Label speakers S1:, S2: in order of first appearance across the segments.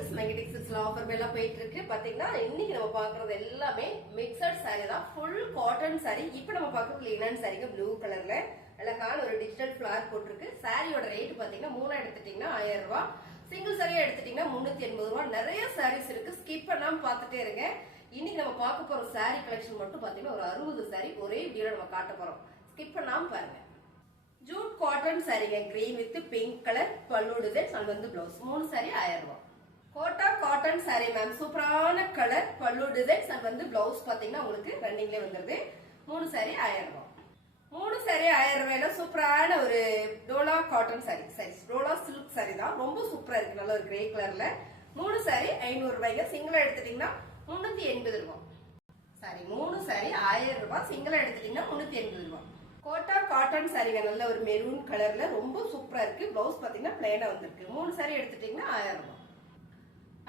S1: Pieces மெகடிக் சிக்ஸ்ல offer எல்லாம் போயிட்டு இருக்கு பாத்தீங்கன்னா இன்னைக்கு நம்ம பாக்குறது எல்லாமே மிக்சட் சாரி தான். ஃபுல் காட்டன் சாரி இப்போ நம்ம பாக்குறது லினன் சாரிங்க ப்ளூ கலர்ல அழகான ஒரு டிஜிட்டல் ஃபிளார் போட்டிருக்கு. சாரியோட ரேட் பாத்தீங்கன்னா மூணா எடுத்துட்டீங்கன்னா ஆயிரம் ரூபாய் சிங்கிள் சாரியா எடுத்துட்டீங்கன்னா முன்னூத்தி எண்பது ரூபாய் நிறைய சாரீஸ் இருக்கு. ஸ்கிப் பண்ணாம பாத்துட்டே இருங்க. இன்னைக்கு நம்ம பார்க்க போற சாரி கலெக்ஷன் மட்டும் பாத்தீங்கன்னா ஒரு அறுபது சாரி ஒரே வீடியோ நம்ம காட்ட போறோம். ஸ்கிப் பண்ணாம பாருங்க. ஜூட் காட்டன் சாரிங்க green with pink colour pallu designs வந்து பிளவுஸ் மூணு சாரி ஆயிரம் ரூபாய் கோட்டா காட்டன் சாரி மேம் சூப்பரான கலர் பல்லு டிசைன்ஸ் அண்ட் வந்து பிளவுஸ் பாத்தீங்கன்னா உங்களுக்கு ரன்னிங்ல வந்துருது. மூணு சாரி ஆயிரம் ரூபாய் மூணு சாரி ஆயிரம் ரூபாயில சூப்பரான ஒரு டோலா காட்டன் சாரி சாரி டோலா சில்க் சாரி தான். ரொம்ப சூப்பரா இருக்கு. நல்ல ஒரு கிரே கலர்ல மூணு சாரி ஐநூறு ரூபாய்க்கு. சிங்கிளா எடுத்துட்டீங்கன்னா முன்னூத்தி எண்பது ரூபாய் சாரி மூணு சாரி ஆயிரம் ரூபாய். சிங்கிளா எடுத்துட்டீங்கன்னா முன்னூத்தி எண்பது ரூபாய் கோட்டா காட்டன் சாரிங்க நல்ல ஒரு மெரூன் கலர்ல ரொம்ப சூப்பரா இருக்கு. பிளவுஸ் பாத்தீங்கன்னா பிளைனா வந்திருக்கு. மூணு சாரி எடுத்துட்டீங்கன்னா ஆயிரம் ரூபாய்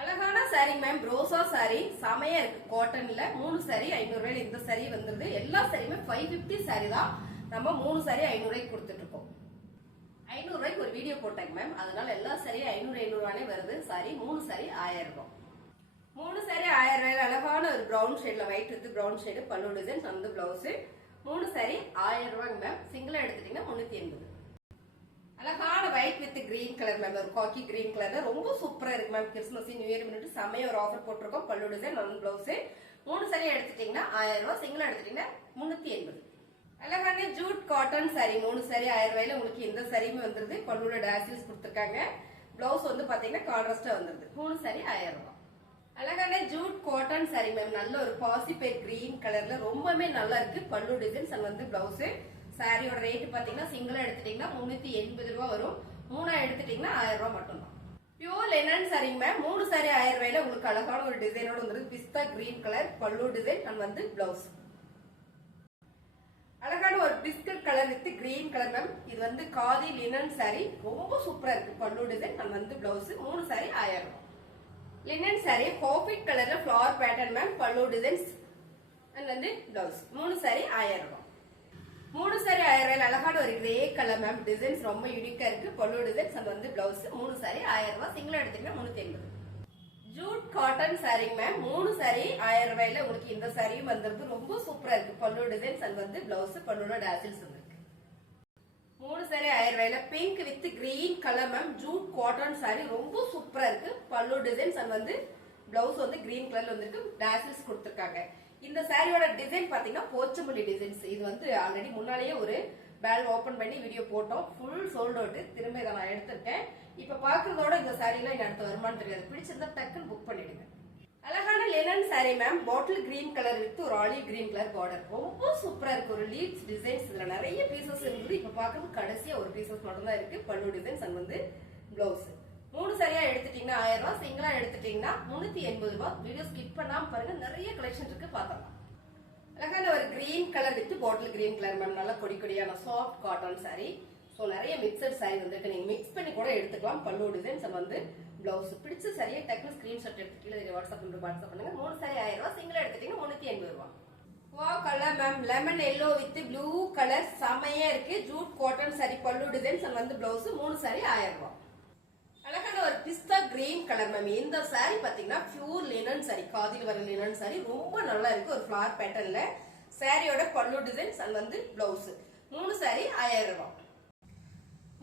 S1: அழகான சாரி மேம் ரோசா சாரி செமையா இருக்கு. காட்டன்ல மூணு சாரி ஐநூறு ரூபாயில இந்த சாரி வந்துருது. எல்லா சாரியுமே ஃபைவ் பிப்டி சாரி தான். நம்ம மூணு சாரி ஐநூறு ரூபாய்க்கு கொடுத்துட்டு இருக்கோம். ஐநூறு ரூபாய்க்கு ஒரு வீடியோ போட்டாங்க மேம் அதனால எல்லா சாரியும் ஐநூறு ஐநூறுவானே வருது. சாரி மூணு சாரி ஆயிரம் ரூபாய். மூணு சாரி ஆயிரம் ரூபாயில அழகான ஒரு brown ஷேட்ல white with brown shade pallu design அந்த பிளவுஸ் மூணு சாரி ஆயிரம் ரூபாய்ங்க மேம் சிங்கிளா எடுத்துட்டீங்கன்னா முன்னூத்தி எண்பது. லைட் கிரீன் கலர் மேம் ஒரு காக்கி கிரீன் கலர்ல ரொம்ப சூப்பரா இருக்கு மேம் கிறிஸ்மஸ் நியூ இயர் முன்னிட்டு செமைய ஒரு ஆஃபர் போட்டிருக்கோம். பல்லு டிசைன் நன் பிளவுஸ் மூணு சாரி எடுத்துட்டீங்கன்னா ஆயிரம் ரூபாய் சிங்கிள் எடுத்துட்டீங்கன்னா முன்னூத்தி எண்பது. அழகான ஜூட் காட்டன் சாரி மூணு சாரி ஆயிரம் ரூபாயில உங்களுக்கு இந்த சாரியுமே வந்துருது? பல்லுல டேசில்ஸ் கொடுத்துருக்காங்க. பிளவுஸ் வந்து பாத்தீங்கன்னா கான்ட்ராஸ்டா வந்துருது. மூணு சாரி ஆயிரம் ரூபாய். அழகான ஜூட் காட்டன் சாரி மேம் நல்ல ஒரு பாசிபேட் கிரீன் கலர்ல ரொம்பவே நல்லா இருக்கு. பல்லு டிசைன்ஸ் அண்ட் வந்து பிளவுஸ் சாரியோட ரேட் பாத்தீங்கன்னா சிங்கிளா எடுத்துட்டீங்கன்னா முன்னூத்தி எண்பது ரூபா வரும். மூணா எடுத்துட்டீங்கன்னா ஆயிரம் ரூபாய் மட்டும்தான். பியூர் லெனன் சாரிங்க மேம் மூணு சாரி ஆயிரம் ரூபாயில உங்களுக்கு அழகான ஒரு டிசைனோட வந்துருக்கு. Pista green colour pallu design and வந்து பிளவுஸ் அழகான ஒரு biscuit colour with green colour ma'am இது வந்து காதி லினன் சாரி ரொம்ப சூப்பரா இருக்கு. பல்லு டிசைன் அண்ட் வந்து பிளவுஸ் மூணு சாரி ஆயிரம் லினன் சாரி காஃபிட் கலர்ல flower pattern ma'am pallu designs and வந்து பிளவுஸ் மூணு சாரி ஆயிரம் ரூபாய். சாரி அழகான ஒரு கிரே கலர் மேம் டிசைன்ஸ் ரொம்ப யூனிக்கா இருக்கு. பல்லு டிசைன்ஸ் அண்ட் வந்து பிளவுஸ் மூணு சாரி ஆயிரம் ரூபாய். சிங்கிள் எடுத்தீங்கன்னா முன்னூத்தி எண்பது ஜூட் காட்டன் சாரி மேம் மூணு சாரி ஆயிரம் ரூபாயில உங்களுக்கு இந்த சாரியும் வந்திருக்கு. ரொம்ப சூப்பரா இருக்கு. பல்லு டிசைன்ஸ் அண்ட் வந்து பிளவுஸ் பல்லுல டேசில்ஸ் வந்துருக்கு. மூணு சாரி ஆயிரம் ரூபாயில. Pink with green colour ma'am jute cotton sari ரொம்ப சூப்பரா இருக்கு. பல்லு டிசைன்ஸ் அண்ட் வந்து பிளவுஸ் வந்து கிரீன் கலர்ல வந்திருக்கு. டேசில்ஸ் கொடுத்துருக்காங்க. இந்த சாரியோட டிசைன் பாத்தீங்கன்னா போச்சமல்லி டிசைன்ஸ் இது வந்து ஆல்ரெடி முன்னாலேயே ஒரு பேல் ஓபன் பண்ணி வீடியோ போட்டோம். ஃபுல் சோல்ட் அவுட்டு திரும்ப இதை நான் எடுத்திருக்கேன் இப்ப பாக்குறதோட இந்த சாரிலாம் இங்க அடுத்த வருமானம் தெரியாது. பிடிச்சிருந்தா டக்குன்னு புக் பண்ணிடுங்க. அழகான linen sari ma'am bottle green colour with ஒரு ஆலி கிரீன் கலர் பார்டர் ரொம்ப சூப்பரா இருக்கு. ஒரு லீட்ஸ் டிசைன்ஸ் இதுல நிறைய பீசஸ் இருக்குது. இப்ப பாக்குறது கடைசியா ஒரு பீசஸ் மட்டும் தான் இருக்கு. பல்லு டிசைன்ஸ் அண்ட் வந்து பிளவுஸ் மூணு சரியா எடுத்துட்டீங்கன்னா ஆயிரம் ரூபாய். சிங்கிளா எடுத்துட்டீங்கன்னா முன்னூத்தி எண்பது ரூபாய். வீடியோ ஸ்கிப் பண்ணாம பாருங்க. நிறைய கலெக்ஷன் இருக்கு. பாத்திரலாம் green colour with bottle green colour ma'am நல்லா கொடி கொடியான சாஃப்ட் காட்டன் சாரி ஸோ நிறைய மிக்சட் சாரி வந்துருக்கு. நீங்க மிக்ஸ் பண்ணி கூட எடுத்துக்கலாம். பல்லு டிசைன்ஸ் வந்து பிளவுஸ் பிடிச்ச சரியா டக்குனு ஸ்கிரீன்ஷாட் எடுத்துக்கிட்டு கீழே வாட்ஸ்அப் நம்பர் வாட்ஸ்அப் பண்ணுங்க. மூணு சாரி ஆயிரம் ரூபாய் சிங்கிள் எடுத்துட்டீங்கன்னா முன்னூத்தி எண்பது ரூபாய். வா colour ma'am lemon yellow with blue colour செமையா இருக்கு. Jute cotton sari pallu designs வந்து பிளவுஸ் மூணு சாரி ஆயிரம் ரூபாய். அழகான ஒரு பிஸ்தா கிரீன் கலர் மேம் இந்த சாரி பாத்தீங்கன்னா பியூர் லினன் சாரி காதில் வர லினன் சாரி ரொம்ப நல்லா இருக்கு. ஒரு ஃபிளார் பேட்டர்ன்ல சாரியோட பல்லு டிசைன்ஸ் அண்ட் வந்து பிளவுஸ் மூணு சாரி ஆயிரம் ரூபாய்.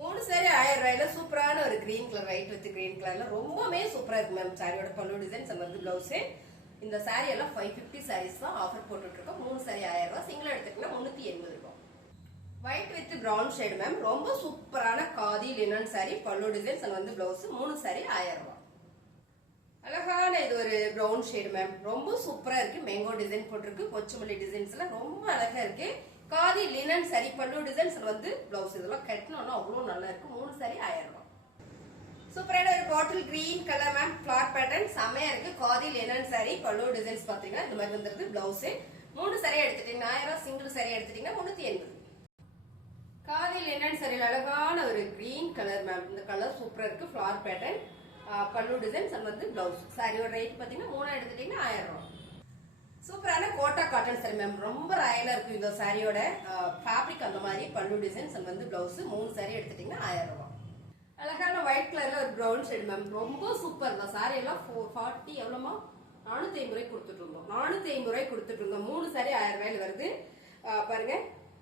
S1: மூணு சாரி ஆயிரம் ரூபாயில சூப்பரான ஒரு green colour white with green கலர்ல ரொம்பவே சூப்பரா இருக்கு மேம் சாரியோட பல்லு டிசைன்ஸ் அண்ட் வந்து பிளவுஸ் இந்த சாரி எல்லாம் ஃபைவ் பிப்டி சாரீஸ் தான் ஆஃபர் போட்டுட்டு இருக்கோம் மூணு சாரி ஆயிரம் ரூபாய். சிங்கிள் எடுத்துக்கிட்டா முன்னூத்தி எண்பது ரூபாய். White with brown shade ma'am ரொம்ப சூப்பரான khadi linen sari pallu designs and வந்து பிளவுஸ் மூணு சாரி ஆயிரம் அழகான இது ஒரு ப்ரௌன் ஷேடு மேம் ரொம்ப சூப்பரா இருக்கு. மேங்கோ டிசைன் போட்டிருக்கு. கொச்சமல்லி டிசைன்ஸ் எல்லாம் ரொம்ப அழகா இருக்கு. காதி லினன் சாரி பல்லு டிசைன்ஸ் வந்து பிளவுஸ் இதெல்லாம் கட்டணும்னா அவ்வளவு நல்லா இருக்கு. மூணு சாரி ஆயிரம் ரூபாய் சூப்பரான ஒரு bottle green colour ma'am floral pattern செமையா இருக்கு. காதி லினன் சாரி பல்லு டிசைன்ஸ் பாத்தீங்கன்னா இந்த மாதிரி வந்துருது பிளவுஸ் மூணு சரியா எடுத்துட்டீங்கன்னா ஆயிரம் சிங்கிள் சரியா எடுத்துட்டீங்கன்னா முன்னூத்தி எண்பது. காதில் என்னன்னு சரியில் அழகான ஒரு கிரீன் கலர் மேம் இந்த கலர் சூப்பரா இருக்கு. Floral pattern pallu designs and வந்து பிளவுஸ் சாரியோட ரேட் பார்த்தீங்கன்னா மூணா எடுத்துட்டீங்கன்னா ஆயிரம் ரூபா. சூப்பரான கோட்டா காட்டன் சாரி மேம் ரொம்ப ராயலா இருக்கும் இந்த சாரியோட ஃபேப்ரிக் அந்த மாதிரி பல்லு டிசைன்ஸ் அண்ட் வந்து பிளவுஸ் மூணு சாரி எடுத்துட்டீங்கன்னா ஆயிரம் ரூபா. அழகான ஒயிட் கலர்ல ஒரு ப்ரௌன் ஷேட் மேம் ரொம்ப சூப்பர் தான் சாரி எல்லாம் ஃபோர் ஃபார்ட்டி எவ்வளோமா? நானூத்தி ஐம்பது ரூபாய் கொடுத்துட்டு இருந்தோம். நானூத்தி ஐம்பது ரூபாய் கொடுத்துட்டு இருந்தோம். மூணு சாரி ஆயிரம் ரூபாயில வருது. பாருங்க.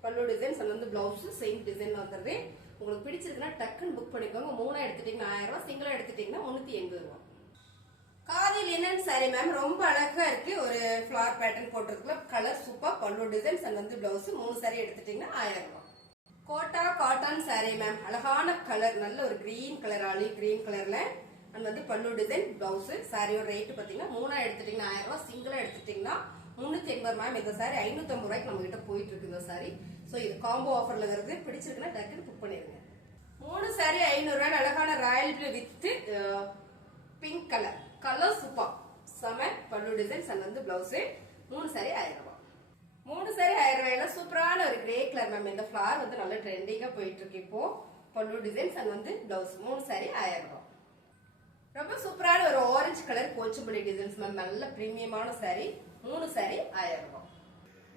S1: பல்லு டிசைன்ஸ் அண்ட் வந்து பிளவுஸ் சேம் டிசைன் வந்துருது. உங்களுக்கு பிடிச்சிருக்குன்னா டக்குன்னு புக் பண்ணிக்கோங்க. மூணா எடுத்துட்டீங்கன்னா ஆயிரம் ரூபா சிங்கிளா எடுத்துட்டீங்கன்னா முன்னூத்தி எண்பது ரூபா காதி லினன் சாரி மேம் ரொம்ப அழகா இருக்கு. ஒரு floral pattern போட்டிருக்குல colour super pallu designs and வந்து பிளவுஸ் மூணு சாரி எடுத்துட்டீங்கன்னா ஆயிரம் ரூபாய். கோட்டா காட்டன் சாரி மேம் அழகான கலர் நல்ல ஒரு கிரீன் கலர் ஆலி கிரீன் கலர்ல அண்ட் வந்து பல்லு டிசைன் பிளவுஸ் சாரியோட ரேட் பாத்தீங்கன்னா மூணா எடுத்துட்டீங்கன்னா ஆயிரம் ரூபாய் சிங்கிளா எடுத்துட்டீங்கன்னா முன்னூத்தி எண்பது மேம் இந்த சாரி ஐநூத்தி ஐம்பது ரூபாய்க்கு நம்ம கிட்ட போயிட்டு இருக்கு இந்த சாரி ஸோ இது காம்போ ஆஃபரில் வருது பிடிச்சிருக்குன்னா டக்குன்னு புக் பண்ணிடுங்க மூணு சாரி ஐநூறு ரூபாய் அழகான royal blue with pink colour colour super செம பல்லு டிசைன்ஸ் அண்ட் வந்து பிளவுஸு மூணு சாரி ஆயிரம் ரூபாய் மூணு சாரி ஆயிரம் ரூபாயில சூப்பரான ஒரு கிரே கலர் மேம் இந்த ஃபிளார் வந்து நல்ல ட்ரெண்டிங்காக போயிட்டு இருக்கு இப்போ. பல்லு டிசைன்ஸ் அண்ட் வந்து பிளவுஸ் மூணு சாரி ஆயிரம் ரூபாய் ரொம்ப சூப்பரான ஒரு orange colour Pochampally designs ma'am நல்ல ப்ரீமியமான சாரி மூணு சாரி ஆயிரம் ரூபாய்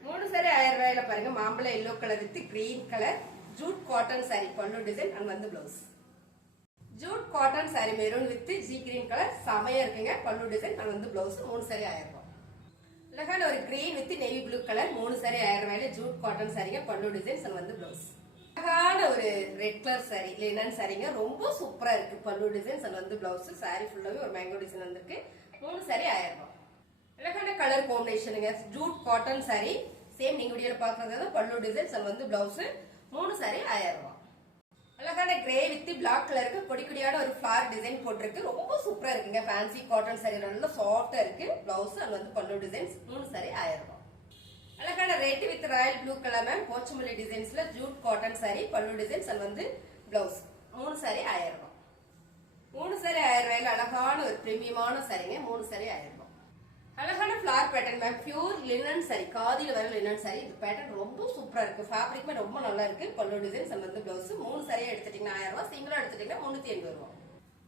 S1: மூணு சாரி ஆயிரம் ரூபாயில பாருங்க. மாம்பழம் yellow colour with green colour jute cotton sari pallu design and வந்து blouse jute cotton sari maroon with G green colour செமையா இருக்குங்க. பல்லு டிசைன் அண்ட் வந்து பிளவுஸ் மூணு சாரி ஆயிரம் ரூபாய். அழகான ஒரு green with navy blue colour மூணு சாரி ஆயிரம் ரூபாயில ஜூட் காட்டன் சாரிங்க பல்லு டிசைன்ஸ் அண்ட் வந்து பிளவுஸ் அழகான ஒரு ரெட் கலர் சாரி லினன் சாரிங்க ரொம்ப சூப்பரா இருக்கு. பல்லு டிசைன்ஸ் அண்ட் வந்து பிளவுஸ் சாரி ஃபுல்லாவே ஒரு மேங்கோ டிசைன் வந்திருக்கு. மூணு சாரி ஆயிரம் ரூபாய். அழகான கலர் காம்பினேஷனுங்க ஜூட் காட்டன் சாரி சேம் நீங்க வீடியோல பாக்குறது பல்லு டிசைன்ஸ் அண்ட் வந்து பிளவுஸ் மூணு சாரி ஆயிரம் ரூபாய். அழகான கிரே வித் பிளாக் கலருக்கு பொடி கொடியான ஒரு ஃபிளார் டிசைன் போட்டிருக்கு. ரொம்ப சூப்பரா இருக்குங்க. ஃபேன்சி காட்டன் சாரி நல்லா சாஃப்டா இருக்கு. பிளவுஸ் அண்ட் வந்து பல்லு டிசைன்ஸ் மூணு சாரி ஆயிரம் ரூபாய். அழகான red with royal blue colour ma'am Pochampally டிசைன்ஸ்ல jute cotton sari pallu designs அது வந்து பிளவுஸ் மூணு சாரி ஆயிரம் ரூபாய். மூணு சாரி ஆயிரம் ரூபாயில அழகான ஒரு பிரீமியமான சாரிங்க மூணு சாரி ஆயிரம் ரூபாய். அழகான floral pattern ma'am pure linen sari காதியில் வர லினன் சாரி இந்த பேட்டர்ன் ரொம்ப சூப்பராக இருக்குது ஃபேப்ரிக்குமே ரொம்ப நல்லா இருக்குது பல்லு டிசைன் அண்ட் ப்ளவுஸ் மூணு சாரியாக எடுத்துட்டீங்கன்னா ஆயிரம் சிங்கிளாக சிங்கிளா எடுத்துட்டீங்கன்னா முந்நூற்றி எண்பது ரூபாய்.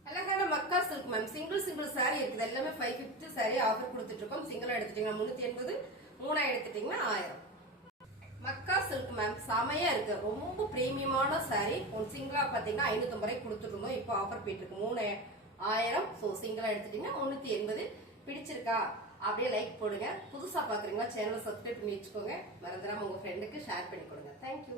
S1: அழகான மக்கா silk ma'am single single sari இருக்குது. எல்லாமே ஃபைவ் ஃபிஃப்டி சாரி ஆஃபர் கொடுத்துட்ருக்கோம். சிங்கிளாக சிங்கிளா எடுத்துட்டீங்கன்னா எண்பது மூணாக எடுத்துட்டீங்கன்னா ஆயிரம். மக்கா சில்க் மேம் செமையா இருக்கு. ரொம்ப பிரீமியமான சாரி ஒரு சிங்கிளா பாத்தீங்கன்னா ஐநூத்தி ரூபாய் இப்போ ஆஃபர் போயிட்டு இருக்கு. மூணு ஆயிரம். ஸோ சிங்கிளா எடுத்துட்டீங்கன்னா முன்னூத்தி எண்பது. பிடிச்சிருக்கா? அப்படியே லைக் போடுங்க. புதுசா பாக்குறீங்களா சேனலை சப்ஸ்கிரைப் பண்ணி வச்சுக்கோங்க. மறந்துடாம உங்க ஃப்ரெண்டுக்கு ஷேர் பண்ணி கொடுங்க. தேங்க்யூ